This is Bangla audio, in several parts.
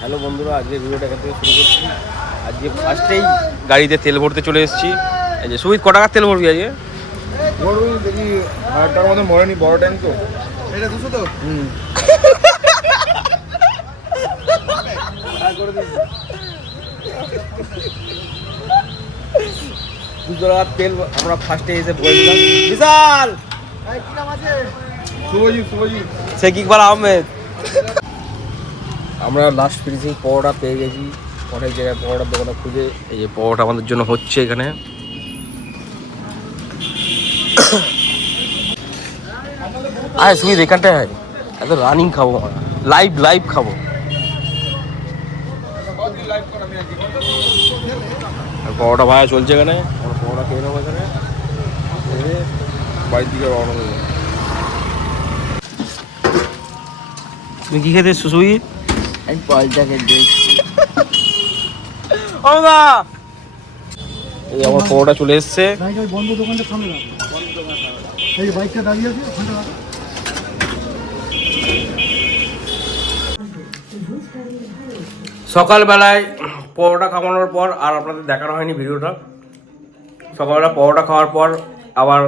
হ্যালো বন্ধুরা, আজকে ভিডিওটা এখান থেকে শুরু করছি। আজকে ফার্স্টেই গাড়িতে তেল ভরতে চলে এসেছি। এই যে সুমিত, ক টাকার তেল ভরবি আজকে? ভরবি দেখি 1000 টাকার মতো ভরেনি, বড় ট্যাঙ্ক তো। এটা 200 তো? হুম। করে দিচ্ছি 200 টাকার তেল আমরা ফার্স্টে এসে ভরে দিলাম। বিশাল কি নাম আছে? শুভজিৎ শেখ ইকবাল আহমেদ। আমরা লাস্ট ফিনিশিং পরোটা পেয়ে গেছি। অনেক জায়গায় পরোটার দোকানে খুঁজে এই যে পরোটা আমাদের জন্য হচ্ছে এখানে। আয় সুমিত, এখানটায় হয় এত রানিং খাবো, লাইভ খাবো। আর পরোটা ভাড়া চলছে এখানে। আমরা পরোটা খেয়ে নেবো এখানে, বাড়ির দিকে রওনা দেবো। তুমি কি খেতে এসছো সুমিত? আমি পয়সা খেয়ে দেখছি। এই আমার পরোটা চলে এসছে। বন্ধ দোকানটা সামনে রাখো। এই বাইকটা দাঁড়িয়ে আছে ওখানে রাখো। সকালবেলায় পরোটা খাওয়ানোর পর আর আপনাদের দেখানো হয়নি ভিডিওটা। সকালবেলা পরোটা খাওয়ার পর আবার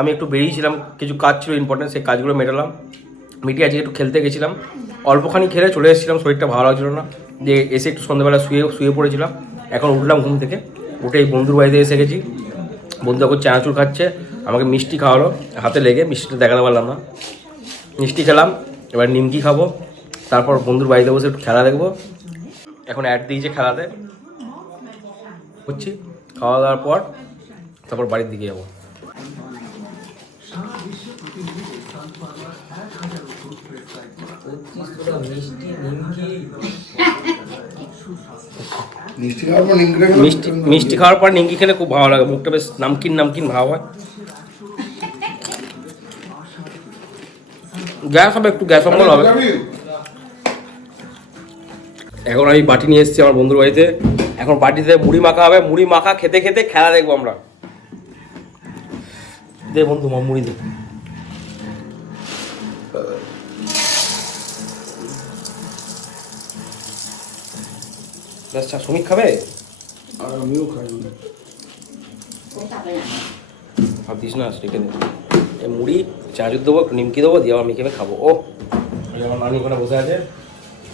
আমি একটু বেরিয়েছিলাম, কিছু কাজ ছিল ইম্পর্টেন্ট, সেই কাজগুলো মেটালাম। মিটিয়ে আজকে একটু খেলতে গেছিলাম, অল্পখানি খেলে চলে এসেছিলাম। শরীরটা ভালো লাগছিল না, যে এসে একটু সন্ধ্যাবেলা শুয়ে পড়েছিলাম। এখন উঠলাম ঘুম থেকে, উঠে এই বন্ধুর বাড়িতে এসে গেছি। বন্ধু এখন চানাচুর খাচ্ছে, আমাকে মিষ্টি খাওয়ালো হাতে লেগে। মিষ্টিটা দেখাতে পারলাম না। মিষ্টি খেলাম, এবার নিমকি খাবো, তারপর বন্ধুর বাড়িতে বসে একটু খেলা দেখবো। এখন অ্যাড দিয়েছে খেলাতে, হচ্ছি খাওয়া দাওয়ার পর তারপর বাড়ির দিকে যাবো। মিষ্টি খাওয়ার পর নিমকি খেলে খুব ভালো লাগে, মুখটা বেশ নামকিন ভাব হয়। গ্যাস হবে, একটু গ্যাস অম্বল হবে। এখন আমি বাটি নিয়ে এসেছি আমার বন্ধুর বাড়িতে। এখন বাটিতে মুড়ি মাখা হবে, মুড়ি মাখা খেতে খেতে খেলা দেখবো আমরা। দে বন্ধু মুড়ি দে। আচ্ছা শ্রমিক খাবে? আর আমিও খাই। ভাবতিস না, রেখে দে। এই মুড়ি চানাচুর দেবো, একটু নিমকি দেবো, দিয়ে আমি খেয়ে খাবো। ও আমার নানি ওখানে বসে আছে,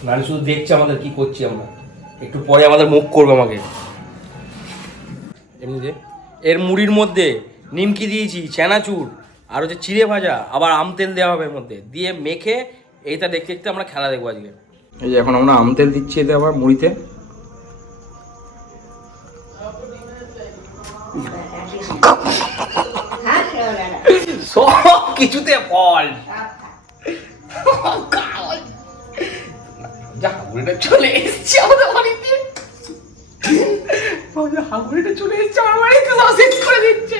নানি শুধু দেখছে আমাদের কি করছি আমরা। একটু পরে আমাদের মুখ করবে আমাকে। এমনি যে এর মুড়ির মধ্যে নিমকি দিয়েছি, চানাচুর, আর হচ্ছে চিড়ে ভাজা, আবার আম তেল দেওয়া হবে এর মধ্যে, দিয়ে মেখে এইটা দেখতে দেখতে আমরা খেলা দেখবো আজকে। এই যে এখন আমরা আম তেল দিচ্ছি এতে আবার মুড়িতে। সব কিছুতে ফল। হাগুড়িটা চলে এসছে আমাদের বাড়িতে, হাগুড়িটা চলে এসছে আমার বাড়িতে, সব সেট করে দিচ্ছে।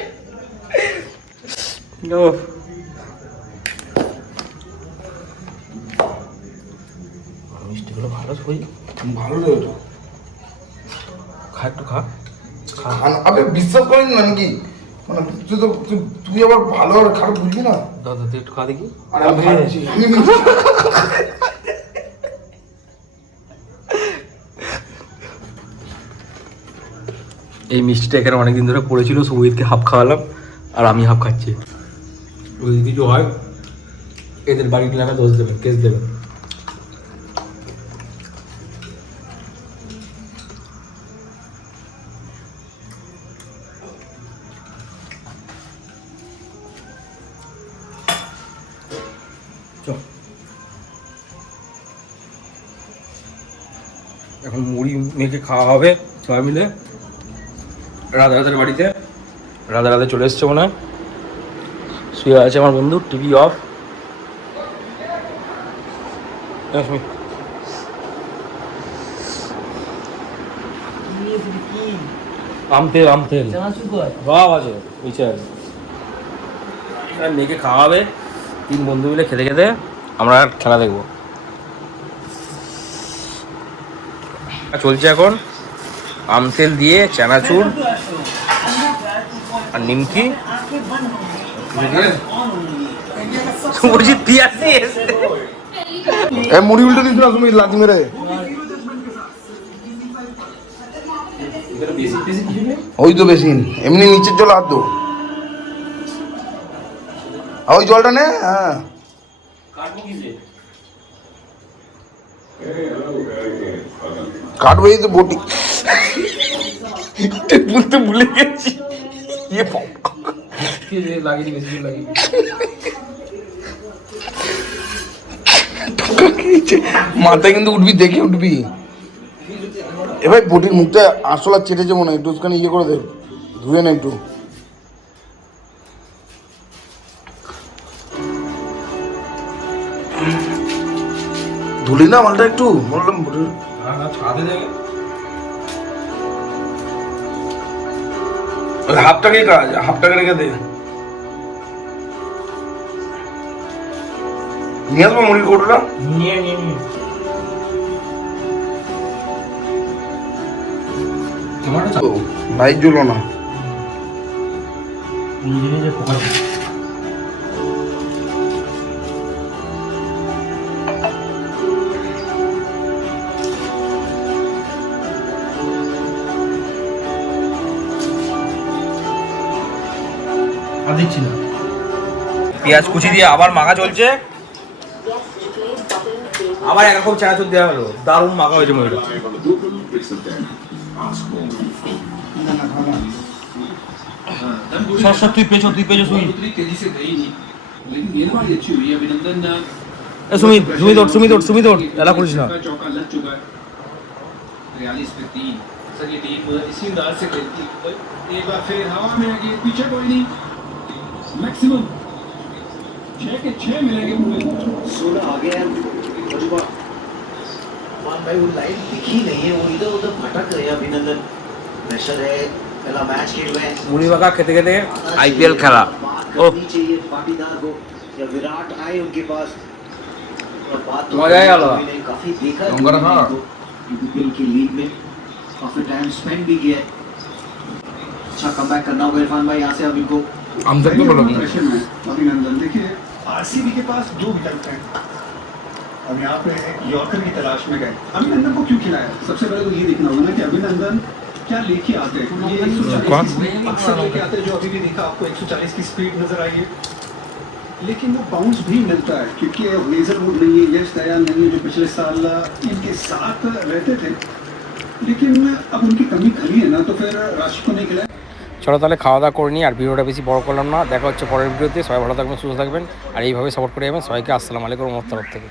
মিষ্টিগুলো ভালো শরীর ভালো লাগে তো। খা, একটু খা। আপনি বিশ্বাস করেন না নাকি? মানে তুই আবার ভালো আর খারাপ বুঝবি না। দাদা তুই একটু খা দেখি। আর আমি খাচ্ছি। এই মিষ্টিটা এখানে অনেকদিন ধরে পড়েছিল, সুমিতকে হাফ খাওয়ালাম আর আমি হাফ খাচ্ছি। যদি কিছু হয় এদের বাড়ির নামে দোষ দেবেন, কেস দেবেন। এখন মুড়ি মেখে খাওয়া হবে সবাই মিলে রাধার বাড়িতে। রাধা চলে এসছে মনে হয়, শুয়ে আছে আমার বন্ধু, টিভি অফ। আম তেল সব আছে নিচে। মেখে খাওয়াবে, 3 বন্ধু মিলে খেতে খেতে আমরা খেলা দেখবো। চলছে এখন আম তেল দিয়ে চানাচুর আর নিমকি। মুড়ি উল্টে দিস না তুমি লাথি মেরে। ওই তো বেশি এমনি নিচের জল হাত দো ওই জলটা নে হ্যাঁ কাটবো এই তো বটি বলতে ভুলে গেছি মাথায় কিন্তু উঠবি দেখে উঠবি এবার বটির মুখটা আসলা চেটেছে মনে হয় একটু ওখানে ইয়ে করে দে ধুয়ে না একটু ধুলি না মালটা একটু বললাম হাফটাকে কাজ হাফটাকে রেখে দে নিয়ে আসবো মুড়ির কৌটোটা লাইট জ্বলো না দিচ্ছি না পেঁয়াজ কুচি দিয়ে আবার মাখা চলছে আবার একরকম চানাচুর দেওয়া হলো দারুণ মাখা হয়েছে ময়ূরটা সব তুই পেছো সুই সুমিত এলা করিস না सर ये टीम इसी अंदाज से खेलती एक बार फिर हवा में आगे पीछे कोई नहीं मैक्सिमम 6 के 6 मिलेंगे पूरे 16 आ गया मान भाई वो लाइन दिखी नहीं है वो इधर उधर भटक रहे हैं अभिनंदन प्रेशर है पहला मैच खेल रहे हैं मुड़ी माखा खेते खेते आईपीएल खेला ओ चाहिए पाटीदार को या विराट आए उनके पास और बात तो मजा आया काफी देखा यूपीएल की लीग में काफी टाइम स्पेंड भी किया अच्छा कमबैक करना होगा इरफान भाई यहाँ से अब इनको अभिनंदन देखिए आरसीबी के पास 2 विकल्प हैं अब यहाँ पे यॉर्कर की तलाश में गए अभिनंदन को क्यों खिलाया सबसे पहले तो ये देखना होगा ना कि अभिनंदन क्या लेके आते हैं ये 140 अक्सर लेके आते हैं जो अभी भी देखा आपको 140 की स्पीड नजर आई है लेकिन वो बाउंस भी मिलता है क्योंकि लेजरवुड नहीं है यश दयाल नहीं है जो पिछले साल इनके साथ रहते थे लेकिन अब उनकी कमी खली है ना तो फिर राशि को नहीं खिलाया চলো তাহলে খাওয়া দাওয়া করে নিই আর ভিডিওটা বেশি বড় করলাম না দেখা হচ্ছে পরের ভিডিওতে সবাই ভালো থাকবেন সুস্থ থাকবেন আর এইভাবে সাপোর্ট করে যাবেন সবাইকে আসসালামু আলাইকুম ওর তরফ থেকে